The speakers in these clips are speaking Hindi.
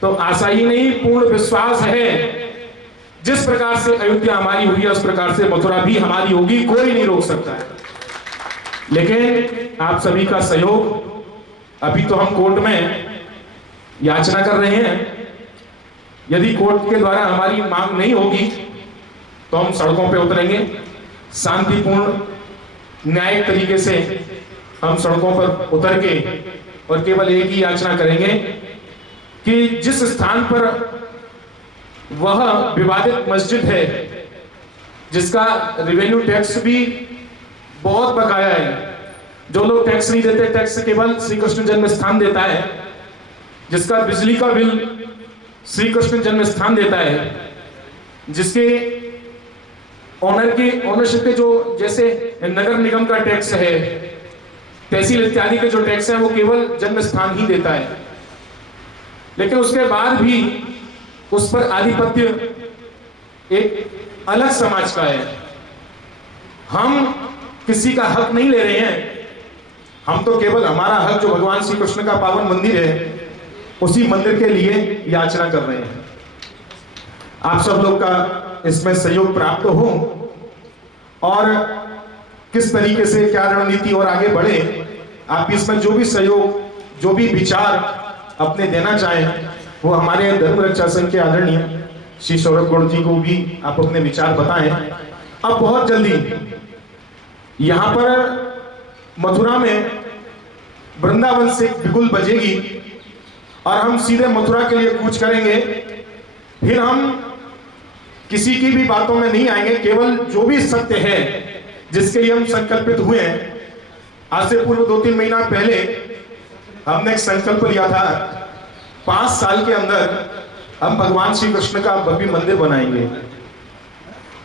तो आशा ही नहीं, पूर्ण विश्वास है जिस प्रकार से अयोध्या हमारी हुई है उस प्रकार से मथुरा भी हमारी होगी, कोई नहीं रोक सकता है। लेकिन आप सभी का सहयोग, अभी तो हम कोर्ट में याचना कर रहे हैं, यदि कोर्ट के द्वारा हमारी मांग नहीं होगी तो हम सड़कों पे उतरेंगे, शांतिपूर्ण न्यायिक तरीके से हम सड़कों पर उतर के और केवल एक ही याचना करेंगे कि जिस स्थान पर वह विवादित मस्जिद है, जिसका रेवेन्यू टैक्स भी बहुत बकाया है, जो लोग टैक्स नहीं देते, टैक्स केवल श्री कृष्ण जन्म स्थान देता है, जिसका बिजली का बिल श्री कृष्ण जन्म स्थान देता है, जिसके ओनरशिप के जो जैसे नगर निगम का टैक्स है, तहसील इत्यादि के जो टैक्स है वो केवल जन्म स्थान ही देता है, लेकिन उसके बाद भी उस पर आधिपत्य एक अलग समाज का है। हम किसी का हक नहीं ले रहे हैं, हम तो केवल हमारा हक जो भगवान श्री कृष्ण का पावन मंदिर है उसी मंदिर के लिए याचना कर रहे हैं। आप सब लोग का इसमें सहयोग प्राप्त हो और किस तरीके से क्या रणनीति और आगे बढ़े, आप इसमें जो भी सहयोग, जो भी विचार अपने देना चाहें वो हमारे धर्म रक्षा संघ के आदरणीय श्री सौरभ गौड़ जी को भी आप अपने विचार बताएं। अब बहुत जल्दी यहां पर मथुरा में वृंदावन से बिगुल बजेगी और हम सीधे मथुरा के लिए कूच करेंगे। फिर हम किसी की भी बातों में नहीं आएंगे, केवल जो भी सत्य है जिसके लिए हम संकल्पित हुए हैं। आज से पूर्व 2-3 महीना पहले हमने एक संकल्प लिया था, 5 साल के अंदर हम भगवान श्री कृष्ण का भव्य मंदिर बनाएंगे।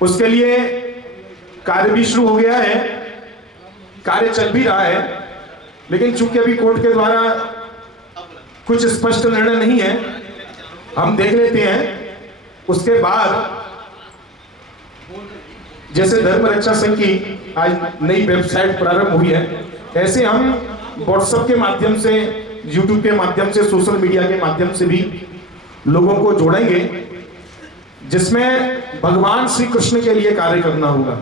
उसके लिए कार्य भी शुरू हो गया है, कार्य चल भी रहा है, लेकिन चूंकि अभी कोर्ट के द्वारा कुछ स्पष्ट निर्णय नहीं है, हम देख लेते हैं। उसके बाद जैसे धर्म रक्षा संघ की आज नई वेबसाइट प्रारंभ हुई है, ऐसे हम व्हाट्सएप के माध्यम से, यूट्यूब के माध्यम से, सोशल मीडिया के माध्यम से भी लोगों को जोड़ेंगे, जिसमें भगवान श्री कृष्ण के लिए कार्य करना होगा।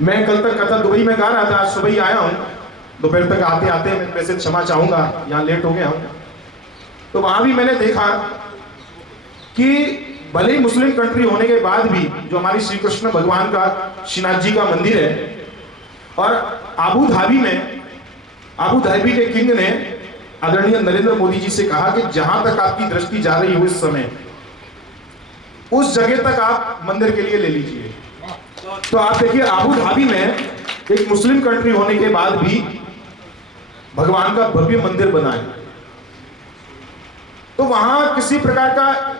मैं कल तक कथा दुबई में गा रहा था, आज सुबह ही आया हूं, दोपहर तक आते आते मैं वैसे क्षमा चाहूंगा, यहाँ लेट हो गया हूं। तो वहां भी मैंने देखा कि भले ही मुस्लिम कंट्री होने के बाद भी जो हमारी श्री कृष्ण भगवान का श्रीनाथ जी का मंदिर है, और आबू धाबी के किंग ने आदरणीय नरेंद्र मोदी जी से कहा कि जहां तक आपकी दृष्टि जा रही हो इस समय, उस जगह तक आप मंदिर के लिए ले लीजिए। तो आप देखिए, आबू धाबी में एक मुस्लिम कंट्री होने के बाद भी भगवान का भव्य मंदिर बना है। तो वहां किसी प्रकार का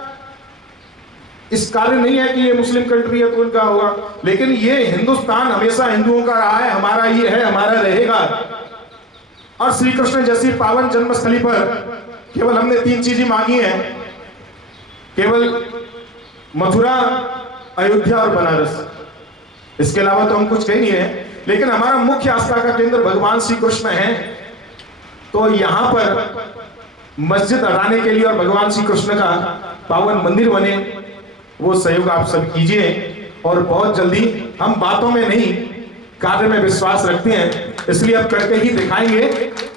इस कार्य नहीं है कि ये मुस्लिम कंट्री है तो उनका होगा, लेकिन ये हिंदुस्तान हमेशा हिंदुओं का रहा है, हमारा ही है, हमारा रहेगा। और श्री कृष्ण जैसी पावन जन्मस्थली पर केवल हमने 3 चीजें मांगी हैं, केवल मथुरा, अयोध्या और बनारस। इसके अलावा तो हम कुछ कह नहीं है, लेकिन हमारा मुख्य आस्था का केंद्र भगवान श्री कृष्ण है। तो यहां पर मस्जिद हटाने के लिए और भगवान श्री कृष्ण का पावन मंदिर बने, वो सहयोग आप सब कीजिए। और बहुत जल्दी, हम बातों में नहीं कार्य में विश्वास रखते हैं, इसलिए अब करके ही दिखाएंगे,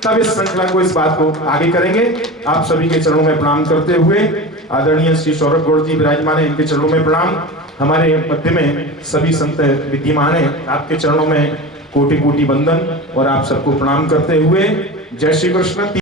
तब इस श्रृंखला को, इस बात को आगे करेंगे। आप सभी के चरणों में प्रणाम करते हुए आदरणीय श्री सौरभ गौड़ जी विराजमान है, इनके चरणों में प्रणाम। हमारे मध्य में सभी संत विद्यमान है, आपके चरणों में कोटि कोटि वंदन और आप सबको प्रणाम करते हुए जय श्री कृष्ण।